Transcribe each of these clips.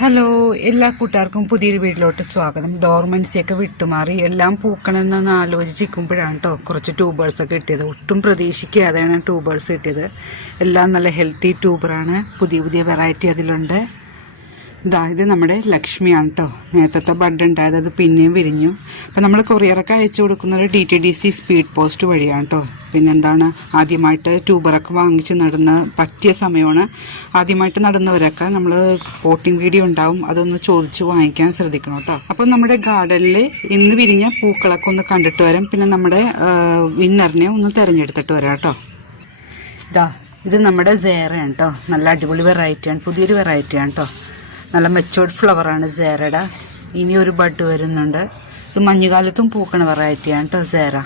Hello, എല്ലാ കൂട്ടുകാർക്കും പുതിയൊരു വീട്ടിലോട്ട് സ്വാഗതം. ഡോർമൻസിയൊക്കെ വിട്ടുമാറി എല്ലാം പൂക്കണമെന്നൊന്ന് ആലോചിച്ചിരിക്കുമ്പോഴാണ് കേട്ടോ കുറച്ച് ട്യൂബേഴ്സൊക്കെ കിട്ടിയത്. ഒട്ടും പ്രതീക്ഷിക്കാതെയാണ് ട്യൂബേഴ്സ് കിട്ടിയത്. എല്ലാം നല്ല ഹെൽത്തി ട്യൂബറാണ്. പുതിയ പുതിയ വെറൈറ്റി അതിലുണ്ട്. ഇത് നമ്മുടെ ലക്ഷ്മിയാണ് കേട്ടോ. നേരത്തെ ബഡ് ഉണ്ടായത് അത് പിന്നെയും വിരിഞ്ഞു. അപ്പം നമ്മൾ കൊറിയറൊക്കെ അയച്ചു കൊടുക്കുന്നത് DTDC സ്പീഡ് പോസ്റ്റ് വഴിയാണ് കേട്ടോ. പിന്നെന്താണ്, ആദ്യമായിട്ട് ട്യൂബറൊക്കെ വാങ്ങിച്ച് നടുന്ന പറ്റിയ സമയമാണ്. ആദ്യമായിട്ട് നടുന്നവരൊക്കെ നമ്മൾ പോട്ടിംഗ് വീഡിയോ ഉണ്ടാവും, അതൊന്ന് ചോദിച്ച് വാങ്ങിക്കാൻ ശ്രദ്ധിക്കണം കേട്ടോ. അപ്പം നമ്മുടെ ഗാർഡനിൽ ഇന്ന് വിരിഞ്ഞ പൂക്കളൊക്കെ ഒന്ന് കണ്ടിട്ട് വരാം. പിന്നെ നമ്മുടെ വിന്നറിനെ ഒന്ന് തിരഞ്ഞെടുത്തിട്ട് വരാം കേട്ടോ. ഇത് നമ്മുടെ സേറയാണ് കേട്ടോ. നല്ല അടിപൊളി വെറൈറ്റിയാണ്, പുതിയൊരു വെറൈറ്റിയാണ് കേട്ടോ. നല്ല മെച്ചോർഡ് ഫ്ലവറാണ് സേറയുടെ. ഇനി ഒരു ബഡ് വരുന്നുണ്ട്. ഇത് മഞ്ഞുകാലത്തും പൂക്കണ വെറൈറ്റിയാണ് കേട്ടോ സേറ.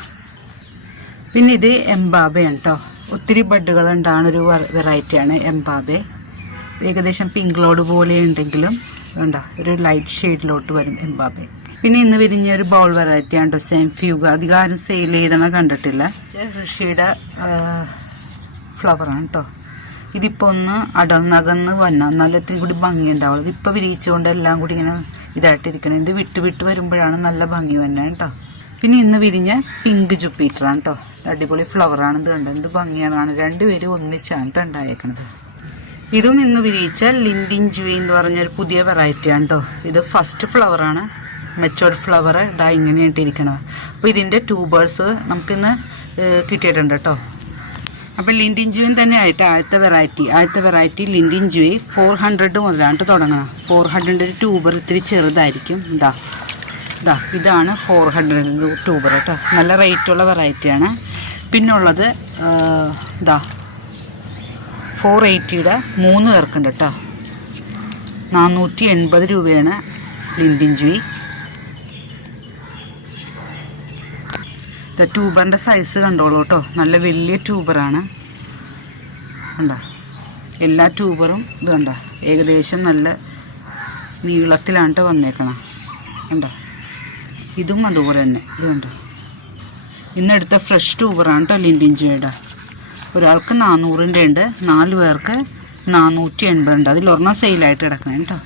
പിന്നെ ഇത് എംബാബയാണ് കേട്ടോ. ഒത്തിരി ബഡുകൾ ഉണ്ടാകുന്നൊരു വെറൈറ്റിയാണ് എംബാബെ. ഏകദേശം പിങ്ക്ലോഡ് പോലെ ഉണ്ടെങ്കിലും ഉണ്ടോ ഒരു ലൈറ്റ് ഷെയ്ഡിലോട്ട് വരും എംബാബെ. പിന്നെ ഇന്ന് വിരിഞ്ഞ ഒരു ബൗൾ വെറൈറ്റിയാണ് കേട്ടോ. Same fugue. അധികം സെയിൽ ചെയ്തണ കണ്ടിട്ടില്ല. ഋഷിയുടെ ഫ്ലവറാണ് കേട്ടോ. ഇതിപ്പോൾ ഒന്ന് അടർന്നകന്ന് വന്നാൽ നല്ല ഇത്തിരി കൂടി ഭംഗി ഉണ്ടാവുള്ളൂ. ഇതിപ്പോൾ വിരിയിച്ചുകൊണ്ട് എല്ലാം കൂടി ഇങ്ങനെ ഇതായിട്ടിരിക്കണം. ഇത് വിട്ട് വരുമ്പോഴാണ് നല്ല ഭംഗി വന്നത് കേട്ടോ. പിന്നെ ഇന്ന് വിരിഞ്ഞ പിങ്ക് ജുപ്പീറ്ററാണ് കേട്ടോ. അടിപൊളി ഫ്ലവറാണ്. ഇത് കണ്ടോ എന്ത് ഭംഗിയാണ്. രണ്ടുപേരും ഒന്നിച്ചാണ് കേട്ടോ ഉണ്ടായേക്കണത്. ഇതും ഇന്ന് വിരിയിച്ച ലിൻഡിൻ ജുയി എന്ന് പറഞ്ഞൊരു പുതിയ വെറൈറ്റിയാണ് കേട്ടോ. ഇത് ഫസ്റ്റ് ഫ്ലവറാണ്, മെച്ചോർഡ് ഫ്ലവർ. ഇതാ ഇങ്ങനെയായിട്ടിരിക്കണത്. അപ്പോൾ ഇതിൻ്റെ ട്യൂബേഴ്സ് നമുക്കിന്ന് കിട്ടിയിട്ടുണ്ട് കേട്ടോ. അപ്പോൾ ലിൻഡിൻ ജുവിൻ തന്നെ ആയിട്ട് ആദ്യത്തെ വെറൈറ്റി ലിൻഡിൻ ജുയി 400 മുതലാണ് തുടങ്ങണം. 400 ട്യൂബർ ഇത്തിരി ചെറുതായിരിക്കും. ഇതാണ് 400 ട്യൂബർ കേട്ടോ. നല്ല റേറ്റുള്ള വെറൈറ്റിയാണ്. പിന്നെ ഉള്ളത് 480യുടെ 3 പേർക്കുണ്ട് കേട്ടോ. 480 രൂപയാണ് ലിൻഡിൻ ജുയി. ട്യൂബറിൻ്റെ സൈസ് കണ്ടോളൂ കേട്ടോ. നല്ല വലിയ ട്യൂബറാണ്. കണ്ടോ എല്ലാ ട്യൂബറും ഇത് കണ്ടോ ഏകദേശം നല്ല നീളത്തിലാണ് കേട്ടോ വന്നേക്കണം. കണ്ടോ ഇതും അതുപോലെ തന്നെ. ഇത് കണ്ടോ ഇന്നെടുത്ത ഫ്രഷ് ട്യൂബറാണ് കേട്ടോ ലിൻഡിൻ ജുയുടെ. ഒരാൾക്ക് 400ൻ്റെ ഉണ്ട്, 4 പേർക്ക് 480 ഉണ്ട്. അതിലൊരെണ്ണം സെയിലായിട്ട് കിടക്കണം കേട്ടോ.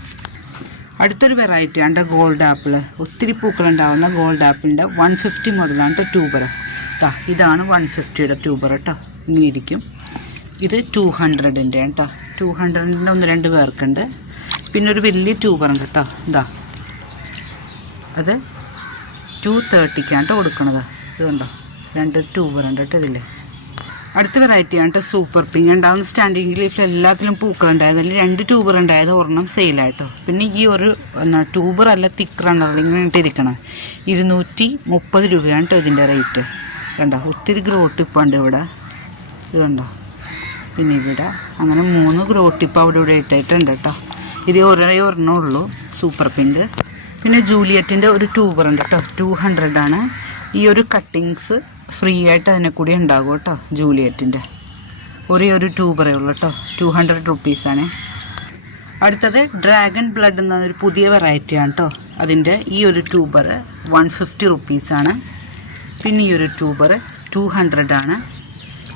അടുത്തൊരു വെറൈറ്റിയാണ് ഗോൾഡ് ആപ്പിൾ. ഒത്തിരി പൂക്കളുണ്ടാവുന്ന ഗോൾഡ് ആപ്പിളിൻ്റെ 150 മുതലാണ് കേട്ടോ ട്യൂബർ. ഇതാണ് 150യുടെ ട്യൂബർ കേട്ടോ. ഇങ്ങനെ ഇരിക്കും. ഇത് 200ൻ്റെ കേട്ടോ. 200ൻ്റെ 1-2 പേർക്കുണ്ട്. പിന്നെ ഒരു വലിയ ട്യൂബറുണ്ട് കേട്ടോ. അത് 230ക്കാണ് കേട്ടോ കൊടുക്കണത്. ഇത് കണ്ടോ 2 ട്യൂബറുണ്ട് കേട്ടോ ഇതിൽ. അടുത്ത വെറൈറ്റിയാണ് കേട്ടോ സൂപ്പർ പിങ്ക്. ഉണ്ടാകുന്ന സ്റ്റാൻഡിങ് ലീഫിൽ എല്ലാത്തിലും പൂക്കളുണ്ടായത്. അതിൽ 2 ട്യൂബർ ഉണ്ടായത്, ഒരെണ്ണം സെയിലായിട്ടോ. പിന്നെ ഈ ഒരു ട്യൂബർ അല്ല തിക്ക് റണ്ണർ ഇങ്ങനെ ഇരിക്കണം. 230 രൂപയാണ് കേട്ടോ ഇതിൻ്റെ റേറ്റ്. കണ്ടോ ഒത്തിരി ഗ്രോട്ടിപ്പ് ഉണ്ട് ഇവിടെ. ഇത് കണ്ടോ. പിന്നെ ഇവിടെ അങ്ങനെ 3 ഗ്രോട്ടിപ്പ് ഇവിടെ ഇട്ടിട്ടുണ്ട് കേട്ടോ. ഇത് ഒരെണ്ണം ഉള്ളൂ സൂപ്പർ പിങ്ക്. പിന്നെ ജൂലിയറ്റിൻ്റെ ഒരു ട്യൂബർ ഉണ്ട് കേട്ടോ. 200 ആണ്. ഈ ഒരു കട്ടിങ്സ് ഫ്രീ ആയിട്ട് അതിനെ കൂടി ഉണ്ടാകും കേട്ടോ. ജൂലിയറ്റിൻ്റെ ഒരു ട്യൂബറേ ഉള്ളൂ കേട്ടോ. 200 റുപ്പീസാണ്. അടുത്തത് ഡ്രാഗൺ ബ്ലഡ് എന്നൊരു പുതിയ വെറൈറ്റിയാണ് കേട്ടോ. അതിൻ്റെ ഈ ഒരു ട്യൂബർ 150 റുപ്പീസാണ്. പിന്നെ ഈ ഒരു ട്യൂബർ 200 ആണ്.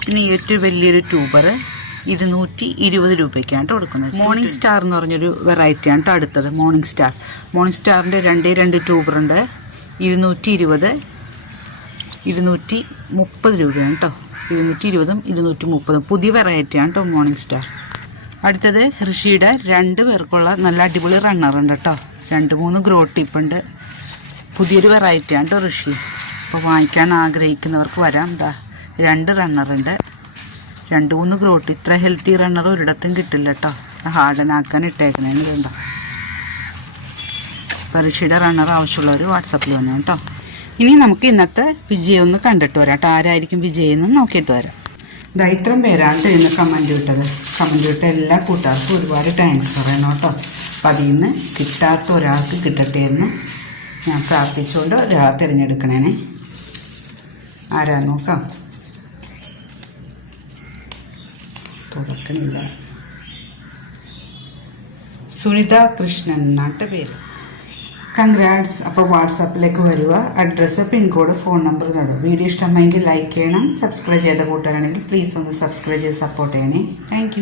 പിന്നെ ഈ ഏറ്റവും വലിയൊരു ട്യൂബർ 220 രൂപയ്ക്കാണ് കേട്ടോ കൊടുക്കുന്നത്. മോർണിംഗ് സ്റ്റാർ എന്ന് പറഞ്ഞൊരു വെറൈറ്റിയാണ് കേട്ടോ അടുത്തത്. മോർണിംഗ് സ്റ്റാറിൻ്റെ 2 ട്യൂബറുണ്ട്. 220 230 രൂപയാണ് കേട്ടോ. 220ഉം 230ഉം പുതിയ വെറൈറ്റിയാണ് കേട്ടോ മോർണിംഗ് സ്റ്റാർ. അടുത്തത് ഋഷിയുടെ 2 പേർക്കുള്ള നല്ല അടിപൊളി റണ്ണറുണ്ട് കേട്ടോ. 2-3 ഗ്രോട്ടിപ്പുണ്ട്. പുതിയൊരു വെറൈറ്റിയാണ് കേട്ടോ ഋഷി. അപ്പോൾ വാങ്ങിക്കാൻ ആഗ്രഹിക്കുന്നവർക്ക് വരാം. 2 റണ്ണറുണ്ട്, 2-3 ഗ്രോട്ടി. ഇത്ര ഹെൽത്തി റണ്ണർ ഒരിടത്തും കിട്ടില്ല കേട്ടോ. ഹാർഡനാക്കാൻ ഇട്ടേക്കണേന്ന് കേട്ടോ. അപ്പോൾ ഋഷിയുടെ റണ്ണർ ആവശ്യമുള്ളവർ വാട്സാപ്പിൽ വന്നു കേട്ടോ. ഇനി നമുക്ക് ഇന്നത്തെ വിജയം ഒന്ന് കണ്ടിട്ട് വരാം കേട്ടോ. ആരായിരിക്കും വിജയം എന്ന് നോക്കിയിട്ട് വരാം. ഇത്രയും പേരാണ് ഇന്ന് കമൻറ്റ് വിട്ട എല്ലാ കൂട്ടുകാർക്കും ഒരുപാട് താങ്ക്സ് പറയണം കേട്ടോ. അപ്പം അതിൽ നിന്ന് കിട്ടാത്ത ഒരാൾക്ക് കിട്ടട്ടെ എന്ന് ഞാൻ പ്രാർത്ഥിച്ചുകൊണ്ട് ഒരാളെ തിരഞ്ഞെടുക്കണേനെ. ആരാ നോക്കാം. തുറക്കണില്ല. സുനിത കൃഷ്ണൻ എന്നാട്ട് പേര്. കൺഗ്രാറ്റ്സ്. അപ്പോൾ വാട്സാപ്പിലേക്ക് വരിക. അഡ്രസ്സ്, പിൻകോഡ്, ഫോൺ നമ്പർ തരും. വീഡിയോ ഇഷ്ടമായെങ്കിൽ ലൈക്ക് ചെയ്യണം. സബ്സ്ക്രൈബ് ചെയ്ത കൂട്ടുകാരാണെങ്കിൽ പ്ലീസ് ഒന്ന് സബ്സ്ക്രൈബ് ചെയ്ത് സപ്പോർട്ട് ചെയ്യണേ. താങ്ക്